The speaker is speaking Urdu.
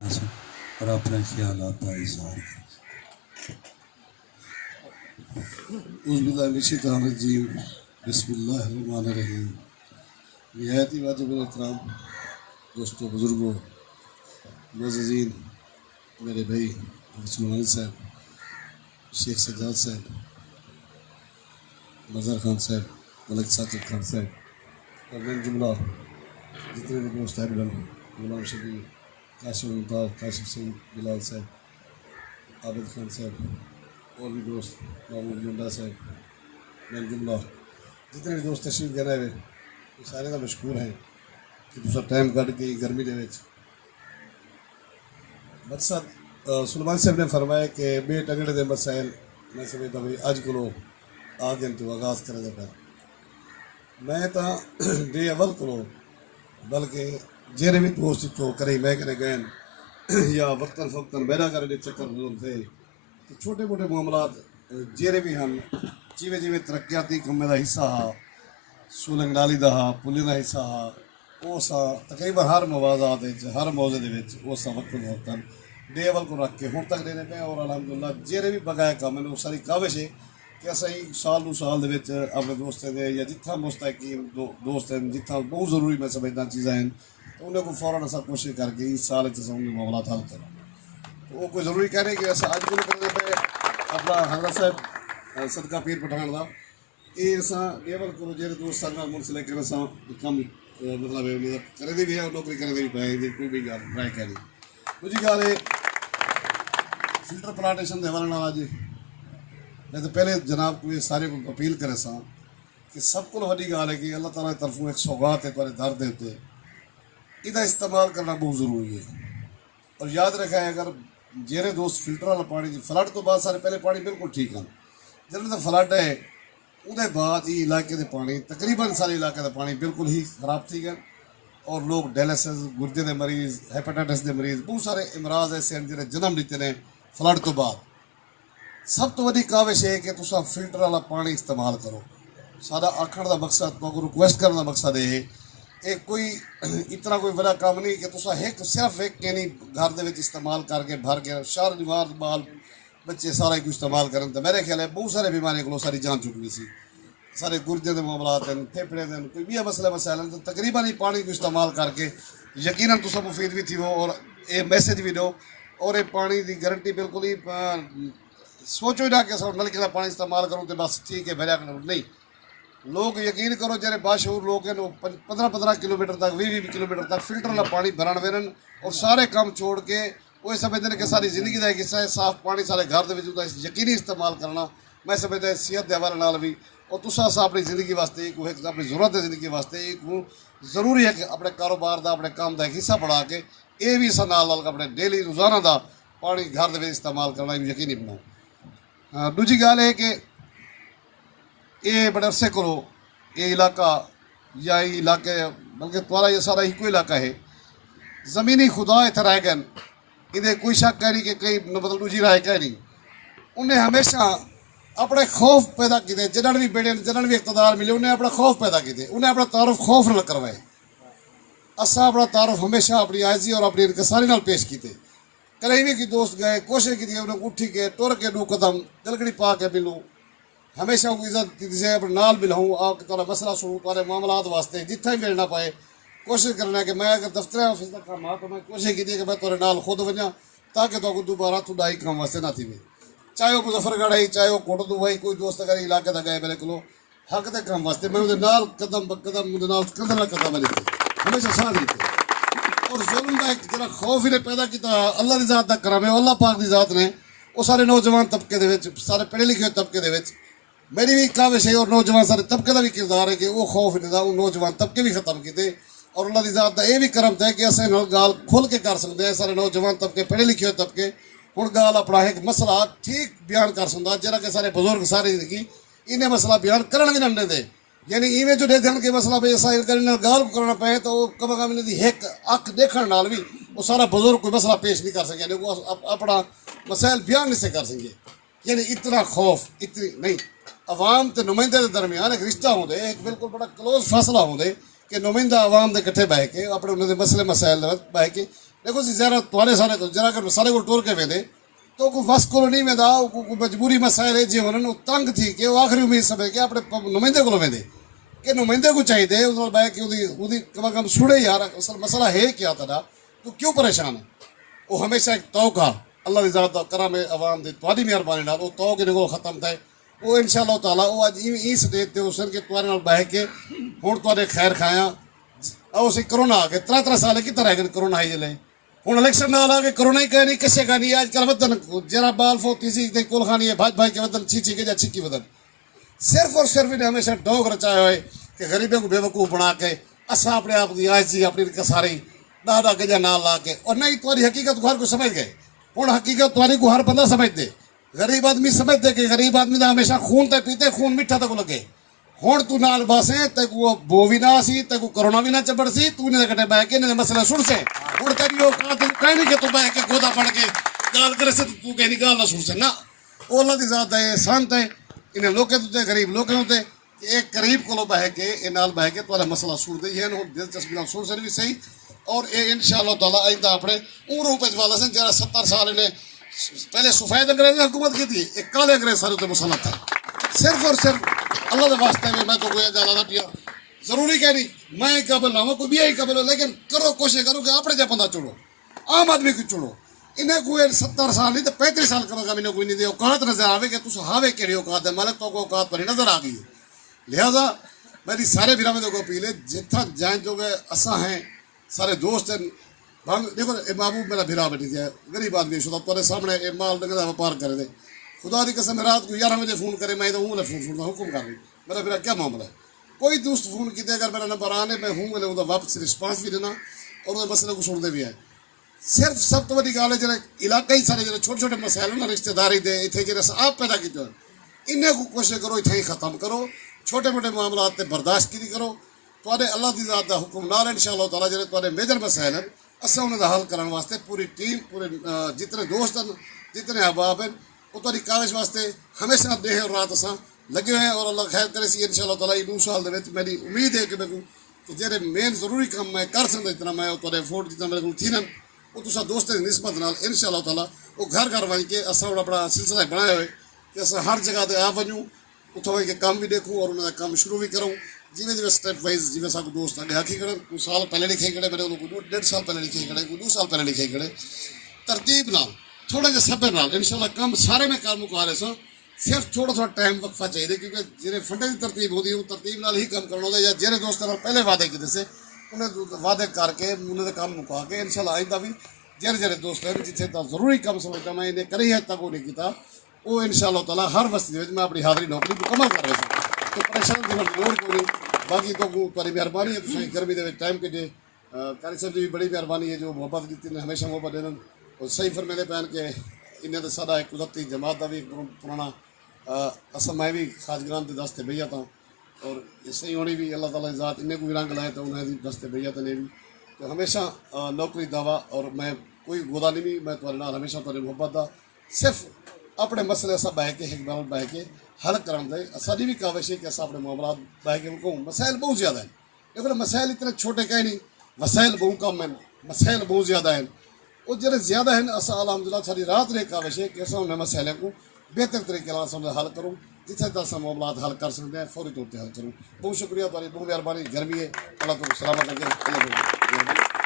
اور اپنے خیالات کا اظہار کریں۔ اعوذ باللہ من الشیطان الرجیم، بسم اللہ الرحمن الرحیم۔ نہایت ہی واجب الاحترام دوستوں، بزرگوں، معززین، میرے بھائی سلمان صاحب، شیخ سجاد صاحب، مظہر خان صاحب، ملک ساجد خان صاحب، اور من جملہ جتنے بھی دوست ہیں، غلام شبیر، کاشف ممتاز، کاشف سعید، بلال صاحب، عابد خان صاحب، اور بھی دوست محمود منڈا صاحب، من جملہ جتنے بھی دوست تشریف لے رہے ہوئے وہ سارے کا مشکور ہیں کہ دوسرا ٹائم کٹ کے گرمی دے وچ مقصد سلمان صاحب نے فرمایا کہ بے ٹگڑے دے مسائل میں سمجھتا بھائی اج کو آگے تو آغاز کرنے دے پہ میں تو بے اول کو بلکہ جیرے بھی دوست تو کرے میں کرے گئے یا وقتاً فوقتاً میرا کرے چکر بزرگ تھے تو چھوٹے موٹے معاملات جیرے بھی ہم جیوے جیوے ترقیاتی کمے دا حصہ ہا، سولنگ نالی دا ہا، پلی دا حصہ ہا، وہ سا تقریباً ہر موازات ہر موضوع دے وچ وہ سا وقتاً فوقتاً ڈے اول کو رکھ کے ہوں تک دینے پہ، اور الحمدللہ جیرے بھی بغایا کام ہے وہ ساری کاوش ہے کہ اصل سال دو سال دے وچ اپنے دوستیں دے یا جتنا مستحقین دوست ہیں جتنا بہت ضروری میں سمجھنا چیزیں ہیں تو انہیں کو فوراً ایسا کوشش کر کے اس سال ان کے معاملات حل کرو۔ تو وہ کوئی ضروری کہہ رہے کہ ایسا آج کو کرنے پہ اپنا حضرت صاحب صدقہ پیر پٹھان دا یہ ایسا لیول کو جیرے دوست سال منسلک کرنے سا کم مطلب ہے کرے دی بھی ہے اور نوکری کرنے دی بھی پہ کوئی بھی گال رائے کہہ نہیں۔ دوجی گال ہے فلٹر پلانٹیشن دے حوالے نال جی میں تو پہلے جناب کو یہ سارے کو اپیل کرے سا کہ سب کو وڈی گال ہے کہ اللہ تعالیٰ کی طرفوں ایک سوغات ہے تمہارے در دے ہوتے یہ استعمال کرنا بہت ضروری ہے۔ اور یاد رکھا ہے اگر جیرے دوست فلٹر والا پانی فلڈ تو بعد سارے پہلے پانی بالکل ٹھیک ہے جب تو فلڈ ہے وہ بعد یہ علاقے کے پانی تقریباً سارے علاقے کا پانی بالکل ہی خراب تھی گئے اور لوگ ڈائلسس گردے کے مریض ہیپاٹائٹس کے مریض بہت سارے امراض ایسے ہیں جنہیں جنم لیتے ہیں فلڈ تو بعد۔ سب تو وڈی کاوش ہے کہ تسا فلٹر والا پانی استعمال کرو۔ سارا آکھڑ کا مقصد کو ریکویسٹ کرنے کا مقصد ہے یہ کوئی اتنا کوئی بڑا کام نہیں کہ تسا ایک صرف ایک کینی گھر دے وچ استعمال کر کے بھر کے شہر دیوار بال بچے سارا کو استعمال کریں تو میرے خیال ہے بہت سارے بیماریاں کو ساری جان چکنی سی، سارے گردے کے معاملات ہیں، پھیپھڑے ہیں، کوئی بھی مسئلہ ہیں تو تقریباً ہی پانی کو استعمال کر کے یقیناً تسا مفید بھی تھی وہ اور یہ میسیج بھی دو اور یہ پانی کی گارنٹی بالکل ہی سوچو ہی نہ کہ سر نلکے کا پانی استعمال کروں تو بس ٹھیک ہے بھریا نہیں۔ لوگ یقین کرو جڑے باشعور لوگ ہیں وہ 15 کلومیٹر تک 20 کلومیٹر تک فلٹر والا پانی بھرن ویرن اور سارے کام چھوڑ کے وہ سمجھتے ہیں کہ ساری زندگی کا ایک حصہ ہے صاف پانی سارے گھر دے یقینی استعمال کرنا میں سمجھتا ہے صحت کے حوالے نال بھی اور تسا سا اپنی زندگی واسطے ایک اپنی ضرورت ہے زندگی واسطے ایک ضروری ہے کہ اپنے کاروبار دا اپنے کام دا ایک حصہ بڑھا کے یہ بھی سا نال اپنے ڈیلی روزانہ دا پانی گھر دے استعمال کرنا یقینی بناؤ۔ دوجی گل ہے کہ یہ بڑے عرصے کرو یہ علاقہ یا یہ علاقے بلکہ تمہارا یہ سارا ایک علاقہ ہے زمینی خدا اتنے رہ گئے یہ کوئی شک ہے نہیں کہ کئی مطلب دوجی رائے کہ نہیں انہیں ہمیشہ اپنے خوف پیدا کیتے جنہوں بھی بیٹے جنہوں بھی اقتدار ملے انہیں اپنا خوف پیدا کیتے انہیں اپنا تعارف خوف نہ کروائے اساں اپنا تعارف ہمیشہ اپنی عاجزی اور اپنی انکساری نال پیش کیتے کہیں بھی کہ دوست گئے کوشش کی انہیں اٹھی کے ٹر کے 2 قدم گلگڑی پا کے ملوں ہمیشہ کو عزت سے اپنے نال ملاؤں آپ کے تمہارا مسئلہ سنوں تمہارے معاملات واسطے جتنا ہی ملنا پائے کوشش کرنا ہے کہ میں اگر دفتر آفس کا کام آ تو میں کوشش کی کہ میں تمہارے نال خود ونجا تاکہ تو دوبارہ تھوڑا ہی کام واسطے نہ تھی وے چاہے وہ مظفر گڑھ ہے چاہے وہ کوٹ دو بھائی کوئی دوست اگر علاقے تک گئے میرے کو حق دے کام واسطے میں وہ نال قدم بقدم قدم نہ قدم لیتے ہمیشہ ساتھ دیتے اور ظلم کا ایک جرا خوف ہی نے پیدا کیا اللہ کی ذات کا کرم ہے اللہ پاک کی ذات نے وہ سارے نوجوان طبقے دے وچ سارے پڑھے لکھے ہوئے طبقے دے وچ میری بھی کاوش ہے اور نوجوان سارے طبقے کا بھی کردار ہے کہ وہ خوف نہیں تھا وہ نوجوان طبقے بھی ختم کیتے اور اللہ کی ذات کا یہ بھی کرم تھا کہ اصل گال کھل کے کر سکتے ہیں سارے نوجوان طبقے پڑھے لکھے ہوئے طبقے ہوں گال اپنا ایک مسئلہ ٹھیک بیان کر سکتا جرا کہ سارے بزرگ ساری زندگی انہیں مسئلہ بیان کرنے بھی نہ دے یعنی ایویں جو دے دین کے مسئلہ بھائی ایسا گال کو کرنا پے تو کم کم انہیں ایک اکھ دیکھنے نال بھی وہ سارا بزرگ کوئی مسئلہ پیش نہیں کر سکے یعنی وہ اپنا مسائل بیان نہیں سے کر سکے یعنی اتنا خوف اتنی نہیں عوام تے نمائندے کے درمیان ایک رشتہ ہوندے ایک بالکل بڑا کلوز فاصلہ ہوندے کہ نمائندہ عوام دے کٹھے بہ کے اپنے انہوں نے مسئلے مسائل بہ کے دیکھو سی زیادہ تھوڑے سارے تو جرا کر سارے کو ٹور کے ویندے تو کو وس کو نہیں ویندا کو مجبوری مسائل ہے جی انہوں نے تنگ تھی کہ وہ آخری امید سمجھ کے اپنے نمائندے کو ویندے کہ نمائندے کو چاہیے اس بہ کے وہ کم از کم سڑے یار اصل مسئلہ ہے کیا تھا تو کیوں پریشان ہے وہ ہمیشہ ایک توقع اللہ دی ذات دا کرم ہے عوام دی تہاڈی مہربانی نال وہ توقع نے ختم تھے وہ انشاءاللہ تعالی وہ اج اس ڈیٹ تے اس کے تواڈے نال بہ کے ہن تواڈے خیر کھایا او سی کرونا آ کے 3 سال کی طرح کرونا آئی جلے ہوں الیکشن نال آ کے کرونا ہی کہیں نہیں کسے کا نہیں آج کل ودن جرا بال فوتی سی تے کول خانی ہے بھائی کے ودن چھی کے جا چھکی ودن صرف اور صرف انہیں ہمیشہ ڈوگ رچایا ہوئے کہ غریبوں کو بے وقوف بنا کے اساں اپنے آپ کی آجزی اپنی کساری ڈاڈا گجا نال لا کے اور نہیں تمہاری حقیقت کو ہر کو سمجھ گئے ہوں حقیقت تمہاری کو ہر بندہ سمجھ دے غریب آدمی سمجھتے کہ غریب آدمی دا ہمیشہ خون تے پیتے خون میٹھا تے کو لگے ہوں تو نال باسے تے کو بو بھی نہ سی تے کو کرونا بھی نہ چبڑ سی تو نے کٹے بہ کے نے مسئلہ سن سے ہوں تیری اوقات کہیں نہیں کہ تو بہ کے گودا پڑ کے گال کرے سے تو کہیں نہیں گال نہ سن سے نہ او اللہ دی ذات ہے احسان تے انہیں لوکے تے غریب لوکے ہوتے ایک قریب کو بہ کے اے نال بہ کے تواڈا مسئلہ سن دے یہ نو دلچسپی نال سن سے بھی صحیح اور اے انشاءاللہ تعالی آئندہ اپنے عمروں پہ والا سے جرا 70 سال انہیں پہلے سفید انگریز نے حکومت کی تھی ایک کالے انگریز سارے تے مسلط تھا صرف اور صرف اللہ کے واسطے میں تو کوئی جانا پیا ضروری کہ نہیں میں قابل نہ ہوں کوئی بھی قابل ہو لیکن کرو کوشش کرو کہ اپنے جا بندہ چڑھو عام آدمی کو چڑھو انہیں کوئی 70 سال نہیں تو 35 سال کرو گا انہیں کوئی نہیں دے اوقات نظر آوے کہ تُس ہاوے کہڑی اوقات ہے مالک تو کو اوقات پر نظر آ گئی ہے لہٰذا میری سارے بھیرا میں تو کو اپیل ہے جتنا جائیں جو گئے اساں ہیں سارے دوست ہیں دیکھو محبوب میرا بھیرا بیٹھی تھی غریب آدمی شدہ تمہارے سامنے اے مال ڈنگر کا وپار کرے دے خدا دی قسم رات کو 11 بجے فون کرے میں تو ہوں فون سنتا حکم کر رہی میرا بھیرا کیا معاملہ ہے کوئی دوست فون کیتے اگر میرا نمبر آنے میں ہوں میں وہ واپس رسپانس بھی دینا اور وہ مسئلے کو سنتے بھی ہے صرف سب تو بڑی گال ہے جڑے علاقائی سارے جڑے چھوٹے چھوٹے مسائل نا رشتہ داری دے اتنے جڑے آپ پیدا کیتے ہیں انہیں کو کوشش کرو اتنے ہی ختم کرو چھوٹے موٹے معاملات تے برداشت کی کرو تواڈے اللہ دی ذات دا حکم نال انشاءاللہ تعالی جڑے تواڈے میجر مسائل ہیں اساں انہاں دا حل کرن واسطے پوری ٹیم پورے جتنے دوست ہیں جتنے احباب ہیں وہ تواڈی کاوش واسطے ہمیشہ دن اور رات اساں لگے ہوئے ہیں اور اللہ خیر کرے سی انشاءاللہ تعالی 2 سال دے وچ میری امید ہے کہ میں کہ جڑے مین ضروری کام میں کر سکدا جتنا میں تواڈے فوٹ جتنا میرے کول تھینن وہ تساں دوستاں دی نسبت نال انشاءاللہ تعالی وہ گھر گھر وج کے اساں اپنا سلسلہ بنایا ہوئے کہ اساں ہر جگہ تے آ ونجوں اتوں کے کام بھی دیکھوں اور انہوں کا کام شروع بھی کروں جیویں جیویں اسٹیپ وائز جیویں سب دوست آگے آخی کھڑے کوئی سال پہلے لکھے کھڑے میرے کو 1.5 سال پہلے لکھے کھڑے کوئی 2 سال پہلے لکھے کھڑے ترتیب نال تھوڑا جہا صبر نال انشاءاللہ کام سارے میں کام مکا رہے سن صرف تھوڑا تھوڑا ٹائم وقفہ چاہیے کیونکہ جنہیں فنڈے کی ترتیب ہوتی ہے وہ ترتیب نال ہی کام کرنا ہوتا ہے یا جہاں دوستوں پہلے وعدے کیتے سے انہیں وعدے کر کے انہوں نے کام مکا کے انشاءاللہ آئندہ بھی جہاں دوست ہیں جتنے ضروری کام سمجھتا میں انہیں کرے ہے تک وہ نہیں کیتا وہ انشاءاللہ تعالیٰ ہر وقت میں اپنی حاضری نوکری مکمل کر رہے تھے تو پریشان کی لوڑ کو نہیں باقی تو تاری مہربانی ہے تو گرمی دے ٹائم کے دے قاری صاحب کی بھی بڑی مہربانی ہے جو محبت دیتی نے ہمیشہ محبت دینا اور صحیح فرمیندے پہن کے انہیں تو سارا ایک قدرتی جماعت کا بھی پرانا اصل میں بھی خاجگران کے دستے بھیا تھا اور صحیح ہونی بھی اللہ تعالیٰ ذات انہیں کو بھی رنگ لائے تو انہیں بھی دستے بھیا تھے بھی تو ہمیشہ نوکری دعویٰ اور میں کوئی گودا نہیں بھی میں تمہارے نال ہمیشہ تمہاری محبت دا صرف اپنے مسئلے سب بہ کے ایک بار بہ کے حل کرن دے ساری بھی کاوش ہے کہ اصل اپنے معاملات بہ کے کو مسائل بہت زیادہ ہیں لیکن مسائل اتنے چھوٹے کہیں نہیں مسائل بہت کم ہیں مسائل بہت زیادہ ہیں وہ جڑے زیادہ ہیں اصل الحمدللہ ساری رات نے کاوش ہے کہ اصل انہیں مسائل کو بہتر طریقے سے حل کروں جتنے تک معاملات حل کر سکتے ہیں فوری طور پہ حل کروں بہت شکریہ تمہاری بہت مہربانی گرمی ہے اللہ تعالیٰ سلامت رکھے اللہ